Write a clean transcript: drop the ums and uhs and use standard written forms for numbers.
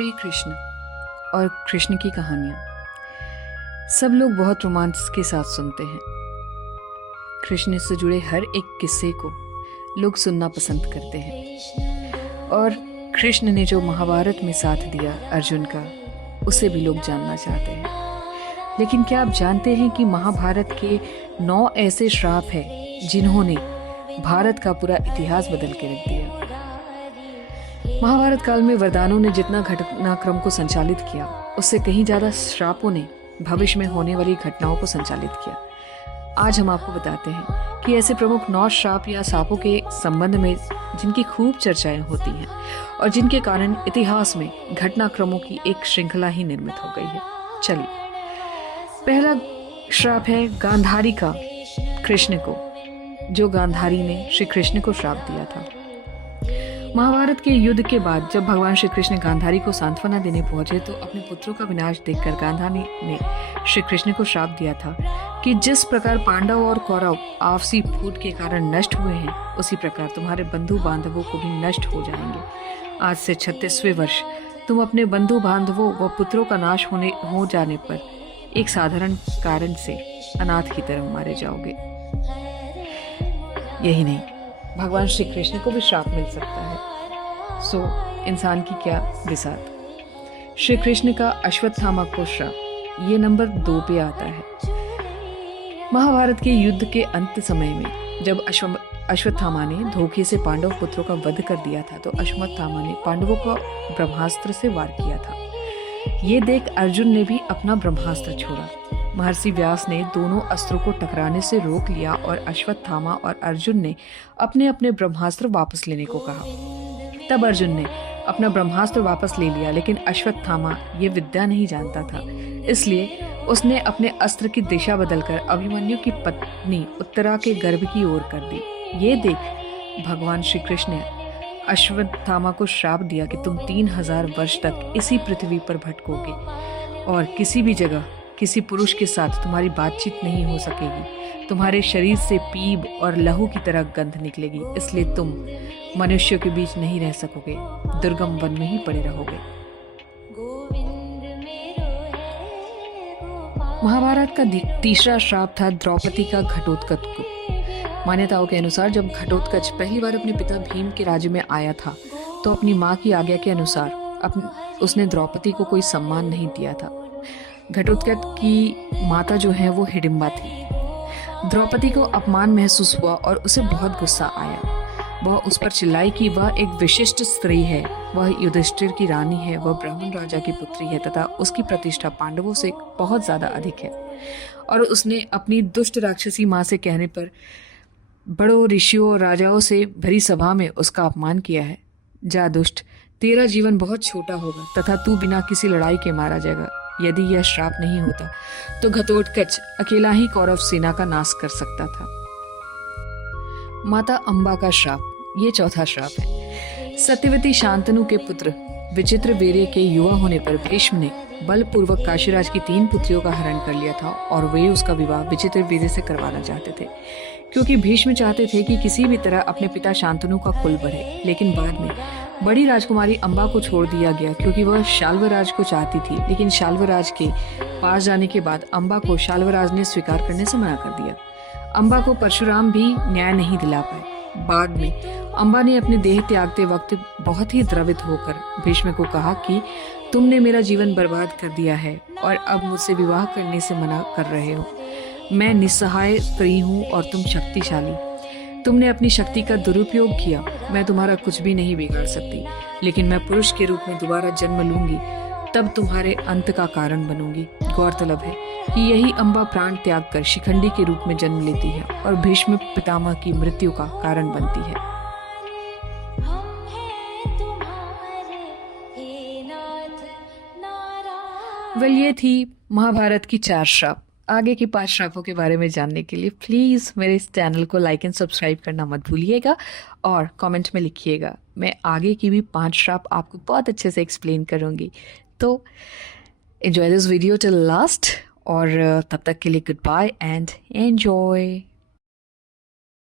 श्री कृष्ण और कृष्ण की कहानियाँ सब लोग बहुत रोमांच के साथ सुनते हैं। कृष्ण से जुड़े हर एक किस्से को लोग सुनना पसंद करते हैं और कृष्ण ने जो महाभारत में साथ दिया अर्जुन का, उसे भी लोग जानना चाहते हैं। लेकिन क्या आप जानते हैं कि महाभारत के 9 ऐसे श्राप हैं जिन्होंने भारत का पूरा इतिहास बदल के रख दिया। महाभारत काल में वरदानों ने जितना घटनाक्रम को संचालित किया, उससे कहीं ज्यादा श्रापों ने भविष्य में होने वाली घटनाओं को संचालित किया। आज हम आपको बताते हैं कि ऐसे प्रमुख 9 श्राप या शापों के संबंध में जिनकी खूब चर्चाएं होती हैं और जिनके कारण इतिहास में घटनाक्रमों की एक श्रृंखला ही निर्मित हो गई है। चलिए, पहला श्राप है गांधारी का कृष्ण को, जो गांधारी ने श्री कृष्ण को श्राप दिया था। महाभारत के युद्ध के बाद जब भगवान श्री कृष्ण गांधारी को सांत्वना देने पहुंचे तो अपने पुत्रों का विनाश देखकर गांधारी ने श्री कृष्ण को श्राप दिया था कि जिस प्रकार पांडव और कौरव आपसी फूट के कारण नष्ट हुए हैं, उसी प्रकार तुम्हारे बंधु बांधवों को भी नष्ट हो जाएंगे। आज से 36वें वर्ष तुम अपने बंधु बांधवों व पुत्रों का नाश हो जाने पर एक साधारण कारण से अनाथ की तरह मारे जाओगे। यही नहीं, भगवान श्री कृष्ण को भी श्राप मिल सकता है। सो इंसान की क्या बिसात। श्री कृष्ण का अश्वत्थामा को श्राप, ये नंबर 2 पे आता है। महाभारत के युद्ध के अंत समय में जब अश्वत्थामा ने धोखे से पांडव पुत्रों का वध कर दिया था, तो अश्वत्थामा ने पांडवों को ब्रह्मास्त्र से वार किया था। ये देख अर्जुन ने भी अपना ब्रह्मास्त्र छोड़ा। महर्षि व्यास ने दोनों अस्त्रों को टकराने से रोक लिया और अश्वत्थामा और अर्जुन ने अपने अपने ब्रह्मास्त्र वापस लेने को कहा। तब अर्जुन ने अपना ब्रह्मास्त्र वापस ले लिया, लेकिन अश्वत्थामा ये विद्या नहीं जानता था, इसलिए उसने अपने अस्त्र की दिशा बदलकर अभिमन्यु की पत्नी उत्तरा के गर्भ की ओर कर दी। ये देख भगवान श्री कृष्ण ने अश्वत्थामा को श्राप दिया कि तुम 3000 वर्ष तक इसी पृथ्वी पर भटकोगे और किसी भी जगह किसी पुरुष के साथ तुम्हारी बातचीत नहीं हो सकेगी। तुम्हारे शरीर से पीप और लहू की तरह गंध निकलेगी, इसलिए तुम मनुष्यों के बीच नहीं रह सकोगे, दुर्गम वन में ही पड़े रहोगे। महाभारत का तीसरा श्राप था द्रौपदी का घटोत्कच को। मान्यताओं के अनुसार जब घटोत्कच पहली बार अपने पिता भीम के राज्य में आया था, तो अपनी माँ की आज्ञा के अनुसार उसने द्रौपदी को कोई सम्मान नहीं दिया था। घटोत्कच की माता जो है वो हिडिंबा थी। द्रौपदी को अपमान महसूस हुआ और उसे बहुत गुस्सा आया। वह उस पर चिल्लाई कि वह एक विशिष्ट स्त्री है, वह युधिष्ठिर की रानी है, वह ब्राह्मण राजा की पुत्री है तथा उसकी प्रतिष्ठा पांडवों से बहुत ज्यादा अधिक है। और उसने अपनी दुष्ट राक्षसी माँ से कहने पर बड़ों ऋषियों और राजाओं से भरी सभा में उसका अपमान किया है। जा दुष्ट, तेरा जीवन बहुत छोटा होगा तथा तू बिना किसी लड़ाई के मारा जाएगा। यदि यह श्राप नहीं होता तो घटोत्कच अकेला ही कौरव सेना का नाश कर सकता था। माता अंबा का श्राप, ये चौथा श्राप है। सत्यवती शांतनु के पुत्र विचित्र वीर्य के युवा होने पर भीष्म ने बलपूर्वक काशीराज की 3 पुत्रियों का हरण कर लिया था और वे उसका विवाह विचित्र वीर्य से करवाना चाहते थे, क्योंकि भीष्म चाहते थे कि किसी भी तरह अपने पिता शांतनु का कुल बढ़े। लेकिन बाद में बड़ी राजकुमारी अंबा को छोड़ दिया गया, क्योंकि वह शाल्वराज को चाहती थी। लेकिन शाल्वराज के पास जाने के बाद अंबा को शाल्वराज ने स्वीकार करने से मना कर दिया। अंबा को परशुराम भी न्याय नहीं दिला पाए। बाद में अंबा ने अपने देह त्यागते वक्त बहुत ही द्रवित होकर भीष्म को कहा कि तुमने मेरा जीवन बर्बाद कर दिया है और अब मुझसे विवाह करने से मना कर रहे हो। मैं निस्सहाय स्त्री हूँ और तुम शक्तिशाली। तुमने अपनी शक्ति का दुरुपयोग किया, मैं तुम्हारा कुछ भी नहीं बिगाड़ सकती, लेकिन मैं पुरुष के रूप में दोबारा जन्म लूंगी, तब तुम्हारे अंत का कारण बनूंगी। गौरतलब है कि यही अंबा प्राण त्याग कर शिखंडी के रूप में जन्म लेती है और भीष्म पितामह की मृत्यु का कारण बनती है। ये थी महाभारत की 4 श्राप। आगे की 5 श्रापों के बारे में जानने के लिए प्लीज़ मेरे इस चैनल को लाइक एंड सब्सक्राइब करना मत भूलिएगा और कमेंट में लिखिएगा। मैं आगे की भी 5 श्राप आपको बहुत अच्छे से एक्सप्लेन करूँगी। तो enjoy this video till last, और तब तक के लिए गुड बाय एंड एंजॉय।